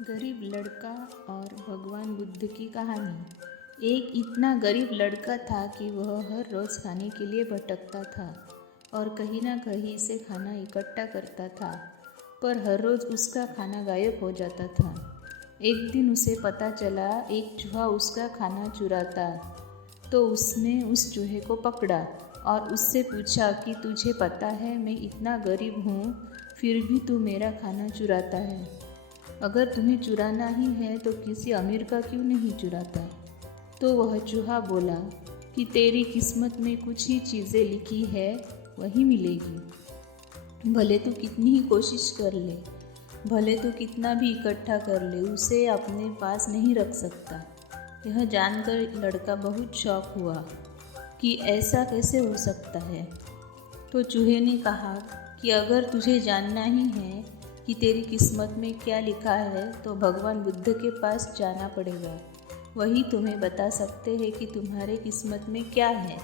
गरीब लड़का और भगवान बुद्ध की कहानी। एक इतना गरीब लड़का था कि वह हर रोज़ खाने के लिए भटकता था और कहीं ना कहीं से खाना इकट्ठा करता था, पर हर रोज़ उसका खाना गायब हो जाता था। एक दिन उसे पता चला एक चूहा उसका खाना चुराता, तो उसने उस चूहे को पकड़ा और उससे पूछा कि तुझे पता है मैं इतना गरीब हूँ, फिर भी तू मेरा खाना चुराता है। अगर तुम्हें चुराना ही है तो किसी अमीर का क्यों नहीं चुराता। तो वह चूहा बोला कि तेरी किस्मत में कुछ ही चीज़ें लिखी है, वही मिलेगी। भले तू कितनी ही कोशिश कर ले, भले तू कितना भी इकट्ठा कर ले, उसे अपने पास नहीं रख सकता। यह जानकर लड़का बहुत शॉक हुआ कि ऐसा कैसे हो सकता है। तो चूहे ने कहा कि अगर तुझे जानना ही है कि तेरी किस्मत में क्या लिखा है तो भगवान बुद्ध के पास जाना पड़ेगा। वही तुम्हें बता सकते हैं कि तुम्हारे किस्मत में क्या है।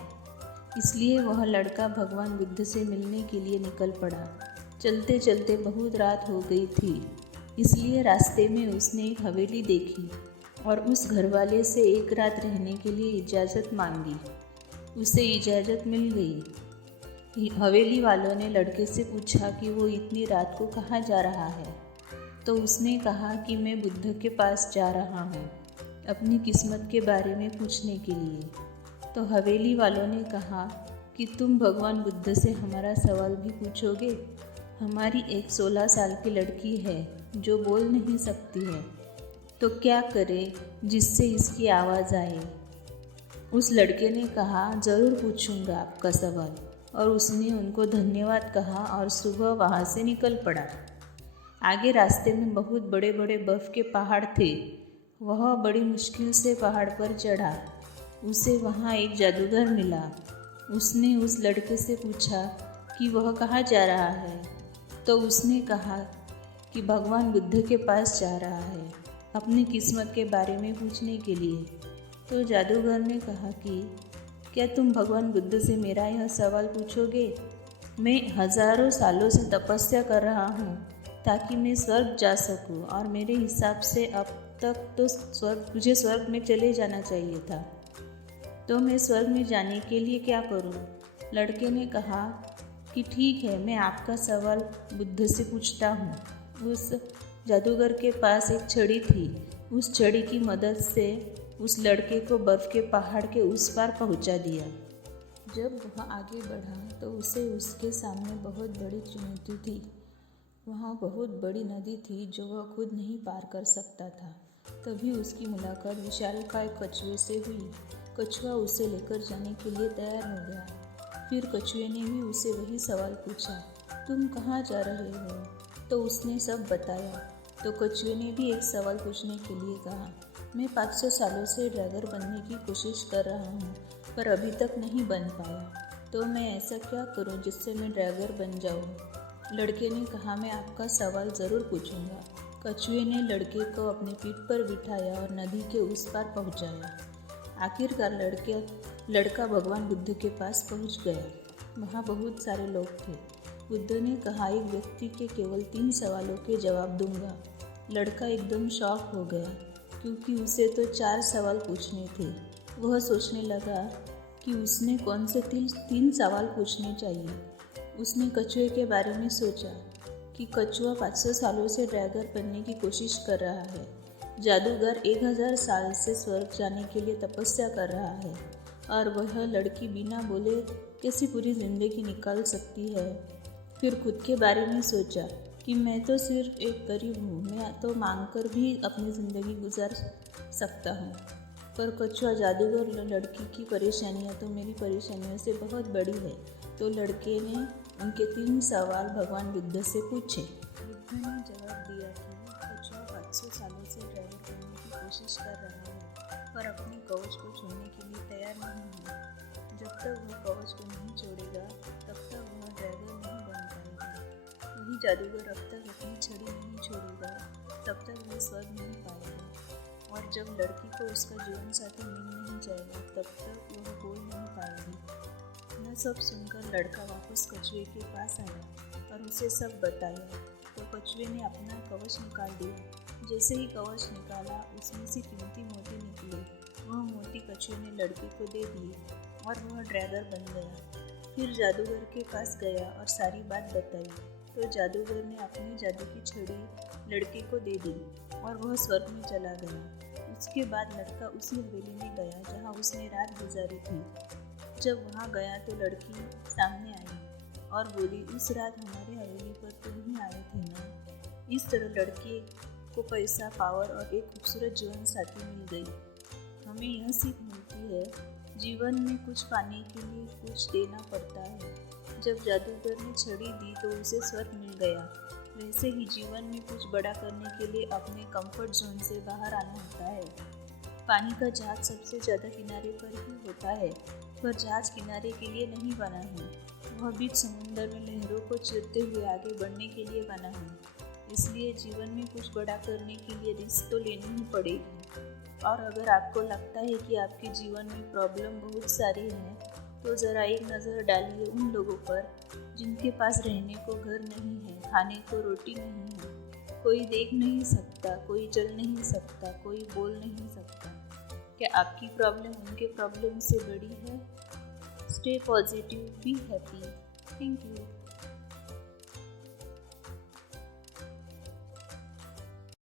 इसलिए वह लड़का भगवान बुद्ध से मिलने के लिए निकल पड़ा। चलते चलते बहुत रात हो गई थी, इसलिए रास्ते में उसने एक हवेली देखी और उस घरवाले से एक रात रहने के लिए इजाज़त मांगी। उसे इजाज़त मिल गई। हवेली वालों ने लड़के से पूछा कि वो इतनी रात को कहाँ जा रहा है। तो उसने कहा कि मैं बुद्ध के पास जा रहा हूँ, अपनी किस्मत के बारे में पूछने के लिए। तो हवेली वालों ने कहा कि तुम भगवान बुद्ध से हमारा सवाल भी पूछोगे। हमारी एक 16 साल की लड़की है जो बोल नहीं सकती है, तो क्या करे जिससे इसकी आवाज़ आए। उस लड़के ने कहा, ज़रूर पूछूंगा आपका सवाल। और उसने उनको धन्यवाद कहा और सुबह वहाँ से निकल पड़ा। आगे रास्ते में बहुत बड़े बड़े बर्फ़ के पहाड़ थे। वह बड़ी मुश्किल से पहाड़ पर चढ़ा। उसे वहाँ एक जादूगर मिला। उसने उस लड़के से पूछा कि वह कहाँ जा रहा है। तो उसने कहा कि भगवान बुद्ध के पास जा रहा है, अपनी किस्मत के बारे में पूछने के लिए। तो जादूगर ने कहा कि क्या तुम भगवान बुद्ध से मेरा यह सवाल पूछोगे। मैं हज़ारों सालों से तपस्या कर रहा हूँ ताकि मैं स्वर्ग जा सकूँ, और मेरे हिसाब से अब तक तो मुझे स्वर्ग में चले जाना चाहिए था। तो मैं स्वर्ग में जाने के लिए क्या करूँ। लड़के ने कहा कि ठीक है, मैं आपका सवाल बुद्ध से पूछता हूँ। उस जादूगर के पास एक छड़ी थी। उस छड़ी की मदद से उस लड़के को बर्फ़ के पहाड़ के उस पार पहुंचा दिया। जब वह आगे बढ़ा तो उसे उसके सामने बहुत बड़ी चुनौती थी। वहाँ बहुत बड़ी नदी थी जो वह खुद नहीं पार कर सकता था। तभी उसकी मुलाकात विशालकाय कछुए से हुई। कछुआ उसे लेकर जाने के लिए तैयार हो गया। फिर कछुए ने भी उसे वही सवाल पूछा, तुम कहाँ जा रहे हो। तो उसने सब बताया। तो कछुए ने भी एक सवाल पूछने के लिए कहा, मैं 500 सालों से ड्रैगन बनने की कोशिश कर रहा हूँ, पर अभी तक नहीं बन पाया। तो मैं ऐसा क्या करूँ जिससे मैं ड्रैगन बन जाऊँ। लड़के ने कहा, मैं आपका सवाल ज़रूर पूछूंगा। कछुए ने लड़के को अपनी पीठ पर बिठाया और नदी के उस पार पहुँचाया। आखिरकार लड़का भगवान बुद्ध के पास पहुँच गया। वहाँ बहुत सारे लोग थे। बुद्ध ने कहा, एक व्यक्ति के केवल 3 सवालों के जवाब दूंगा। लड़का एकदम शॉक हो गया क्योंकि उसे तो 4 सवाल पूछने थे। वह सोचने लगा कि उसने कौन से 3 सवाल पूछने चाहिए। उसने कछुए के बारे में सोचा कि कछुआ 500 सालों से ड्रैगन बनने की कोशिश कर रहा है। जादूगर 1000 साल से स्वर्ग जाने के लिए तपस्या कर रहा है, और वह लड़की बिना बोले कैसी पूरी जिंदगी निकाल सकती है। फिर खुद के बारे में सोचा कि मैं तो सिर्फ एक गरीब हूँ, मैं तो मांगकर भी अपनी ज़िंदगी गुजार सकता हूँ। पर कछुआ जादूगर लड़की की परेशानियाँ तो मेरी परेशानियों से बहुत बड़ी है। तो लड़के ने उनके 3 सवाल भगवान बुद्ध से पूछे। बुद्ध ने जवाब दिया कि कछुआ 500 सालों से ड्राइवर बनने की कोशिश कर रहा है, पर अपने कवच को छोड़ने के लिए तैयार नहीं है। जब तक वह कवच को नहीं छोड़ेगा तब तक वह ड्राइवर नहीं बन पाएगा। वही जादूगर अब तक अपनी छड़ी नहीं छोड़ेगा तब तक वह स्वर्ग नहीं पाएगा। और जब लड़की को उसका जीवन साथी मिल नहीं जाएगा तब तक वह बोल नहीं पाएगी। यह सब सुनकर लड़का वापस कछुए के पास आया और उसे सब बताया। तो कछुए ने अपना कवच निकाल दिया। जैसे ही कवच निकाला उसमें से कीमती मोती निकले। वह मोती कछुए ने लड़के को दे दिए और वह ड्रैगर बन गया। फिर जादूगर के पास गया और सारी बात बताई तो जादूगर ने अपनी जादू की छड़ी लड़के को दे दी और वह स्वर्ग में चला गया। उसके बाद लड़का उसी हवेली में गया जहाँ उसने रात गुजारी थी। जब वहाँ गया तो लड़की सामने आई और बोली, उस रात हमारे हवेली पर तुम ही आए थे ना। इस तरह लड़के को पैसा, पावर और एक खूबसूरत जीवन साथी मिल गई। हमें यह सीख मिलती है, जीवन में कुछ पाने के लिए कुछ देना पड़ता है। जब जादूगर ने छड़ी दी तो उसे स्वर्ग मिल गया। वैसे ही जीवन में कुछ बड़ा करने के लिए अपने कंफर्ट जोन से बाहर आना होता है। पानी का जहाज सबसे ज़्यादा किनारे पर ही होता है, पर जहाज किनारे के लिए नहीं बना है। वह बीच समुद्र में लहरों को चीरते हुए आगे बढ़ने के लिए बना है। इसलिए जीवन में कुछ बड़ा करने के लिए रिस्क तो लेनी ही पड़ेगी। और अगर आपको लगता है कि आपके जीवन में प्रॉब्लम बहुत सारी हैं, तो ज़रा एक नज़र डालिए उन लोगों पर जिनके पास रहने को घर नहीं है, खाने को रोटी नहीं है, कोई देख नहीं सकता, कोई चल नहीं सकता, कोई बोल नहीं सकता। क्या आपकी प्रॉब्लम उनके प्रॉब्लम से बड़ी है? Stay positive, be happy. Thank you.